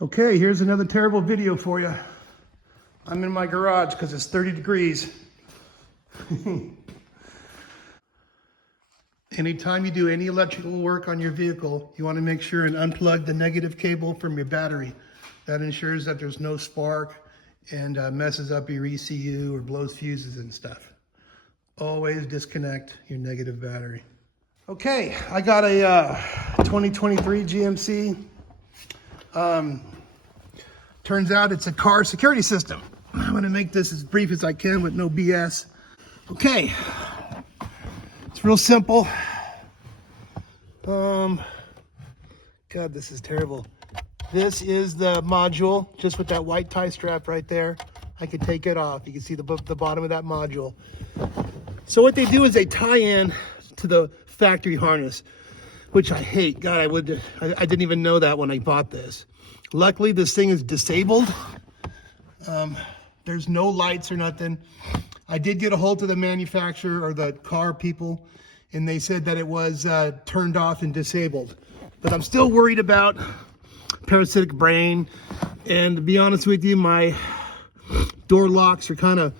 Okay, here's another terrible video for you. I'm in my garage because it's 30 degrees. Anytime you do any electrical work on your vehicle, you want to make sure and unplug the negative cable from your battery. That ensures that there's no spark and messes up your ECU or blows fuses and stuff. Always disconnect your negative battery. Okay, I got a 2023 GMC. Turns out it's a KARR security system. I'm gonna make this as brief as I can with no BS. Okay, it's real simple. God, this is terrible. This is the module, just with that white tie strap right there. I can take it off. You can see the bottom of that module. So what they do is they tie in to the factory harness, which I hate. God, I didn't even know that when I bought this. Luckily, this thing is disabled. There's no lights or nothing. I did get a hold of the manufacturer or the KARR people, and they said that it was turned off and disabled. But I'm still worried about parasitic brain. And to be honest with you, my door locks are kind of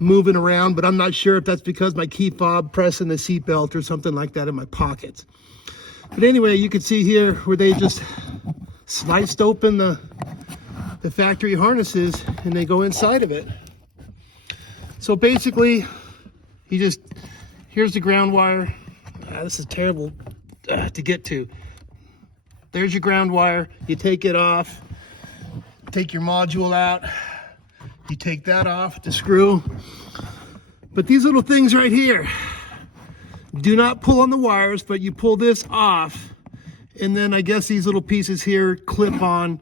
moving around, but I'm not sure if that's because my key fob pressing the seatbelt or something like that in my pockets. But anyway, you can see here where they just sliced open the factory harnesses and they go inside of it. So basically, here's the ground wire. This is terrible to get to. There's your ground wire. You take it off, take your module out. You take that off, the screw. But these little things right here, do not pull on the wires, but you pull this off. And then I guess these little pieces here clip on,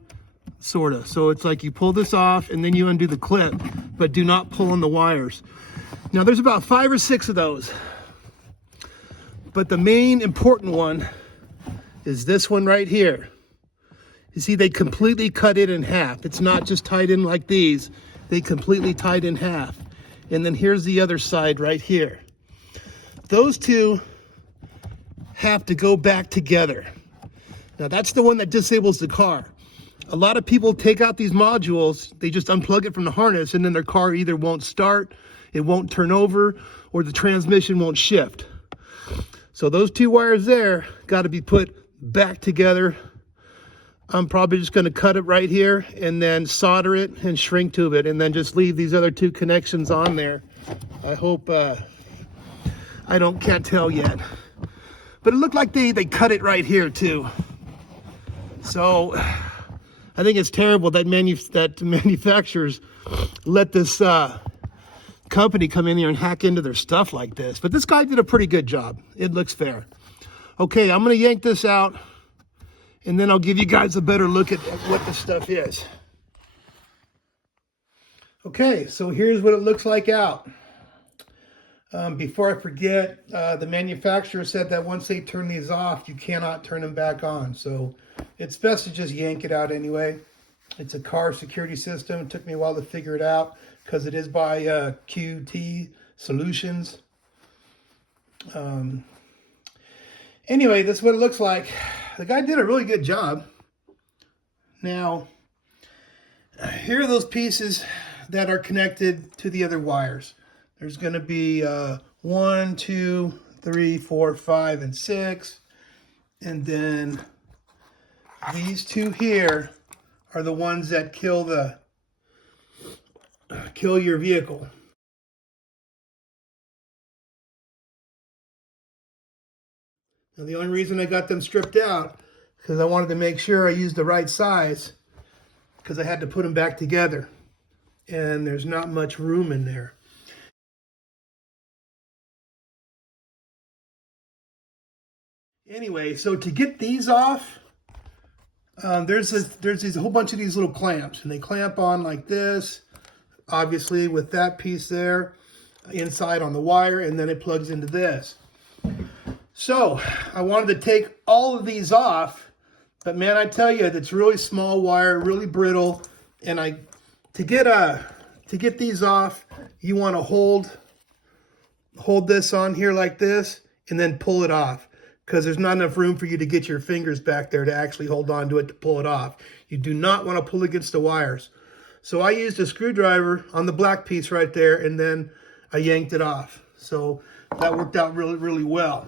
sort of. So it's like you pull this off and then you undo the clip, but do not pull on the wires. Now there's about 5 or 6 of those. But the main important one is this one right here. You see, they completely cut it in half. It's not just tied in like these. They completely tied in half. And then here's the other side right here. Those two have to go back together. Now that's the one that disables the car. A lot of people take out these modules, they just unplug it from the harness, and then their car either won't start, it won't turn over, or the transmission won't shift. So those 2 wires there got to be put back together. I'm probably just going to cut it right here and then solder it and shrink tube it, and then just leave these other 2 connections on there. I hope can't tell yet. But it looked like they cut it right here too. So I think it's terrible that manufacturers let this company come in here and hack into their stuff like this. But this guy did a pretty good job. It looks fair. Okay, I'm going to yank this out, and then I'll give you guys a better look at what this stuff is. Okay, so here's what it looks like out. Before I forget, the manufacturer said that once they turn these off, you cannot turn them back on. So it's best to just yank it out anyway. It's a KARR security system. It took me a while to figure it out because it is by QT Solutions. Anyway, this is what it looks like. The guy did a really good job. Now, here are those pieces that are connected to the other wires. There's going to be 1, 2, 3, 4, 5, and 6. And then these 2 here are the ones that kill your vehicle. Now, the only reason I got them stripped out is because I wanted to make sure I used the right size, because I had to put them back together. And there's not much room in there. Anyway, so to get these off, there's a whole bunch of these little clamps, and they clamp on like this, obviously with that piece there inside on the wire, and then it plugs into this. So I wanted to take all of these off, but man, I tell you, it's really small wire, really brittle, and to get these off, you want to hold this on here like this, and then pull it off. because there's not enough room for you to get your fingers back there to actually hold on to it to pull it off. You do not want to pull against the wires. So I used a screwdriver on the black piece right there, and then I yanked it off. So that worked out really, really well.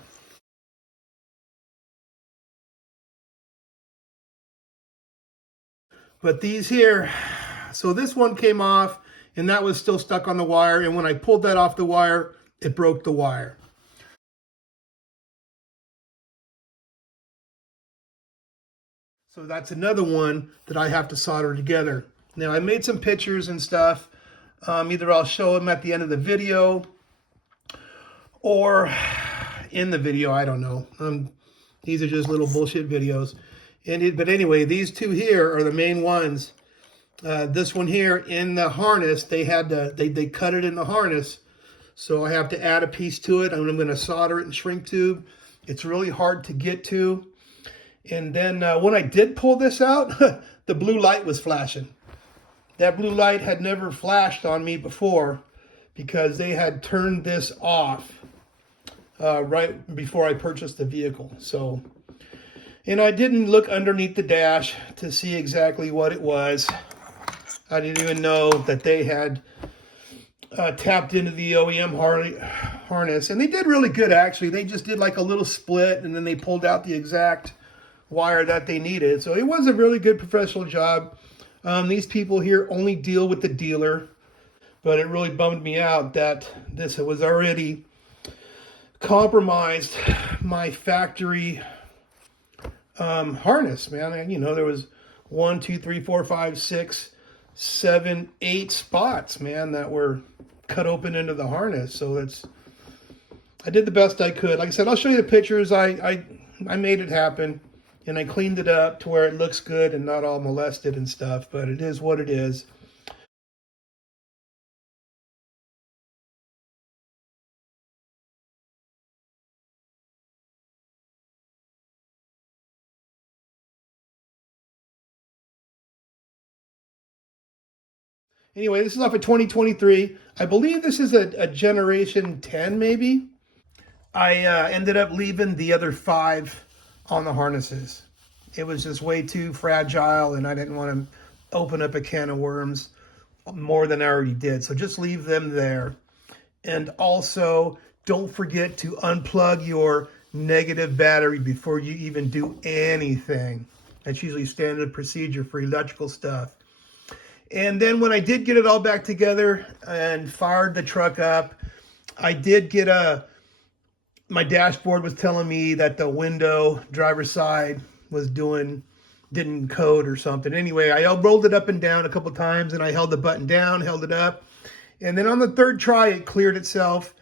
But these here, so this one came off, and that was still stuck on the wire. And when I pulled that off the wire, it broke the wire. So that's another one that I have to solder together. Now I made some pictures and stuff. Either I'll show them at the end of the video or in the video, I don't know. These are just little bullshit videos. But anyway, these two here are the main ones. This one here in the harness, they cut it in the harness. So I have to add a piece to it. I'm going to solder it in shrink tube. It's really hard to get to. And then when I did pull this out, the blue light was flashing. That blue light had never flashed on me before because they had turned this off right before I purchased the vehicle. So, and I didn't look underneath the dash to see exactly what it was. I didn't even know that they had tapped into the OEM harness. And they did really good, actually. They just did like a little split, and then they pulled out the exact wire that they needed. So it was a really good professional job. These people here only deal with the dealer, but it really bummed me out that this was already compromised my factory harness, man. And, you know, there was 1, 2, 3, 4, 5, 6, 7, 8 spots, man, that were cut open into the harness. So I did the best I could. Like I said, I'll show you the pictures. I made it happen, and I cleaned it up to where it looks good and not all molested and stuff, but it is what it is. Anyway, this is off of 2023. I believe this is a generation 10, maybe. I ended up leaving the other 5 on the harnesses. It was just way too fragile, and I didn't want to open up a can of worms more than I already did. So just leave them there. And also, don't forget to unplug your negative battery before you even do anything. That's usually standard procedure for electrical stuff. And then when I did get it all back together and fired the truck up, I did get my dashboard was telling me that the window driver's side was didn't code or something. Anyway, I rolled it up and down a couple times, and I held the button down, held it up. And then on the third try, it cleared itself,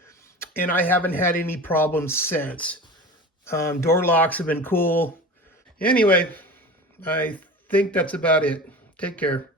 and I haven't had any problems since. Door locks have been cool. Anyway, I think that's about it. Take care.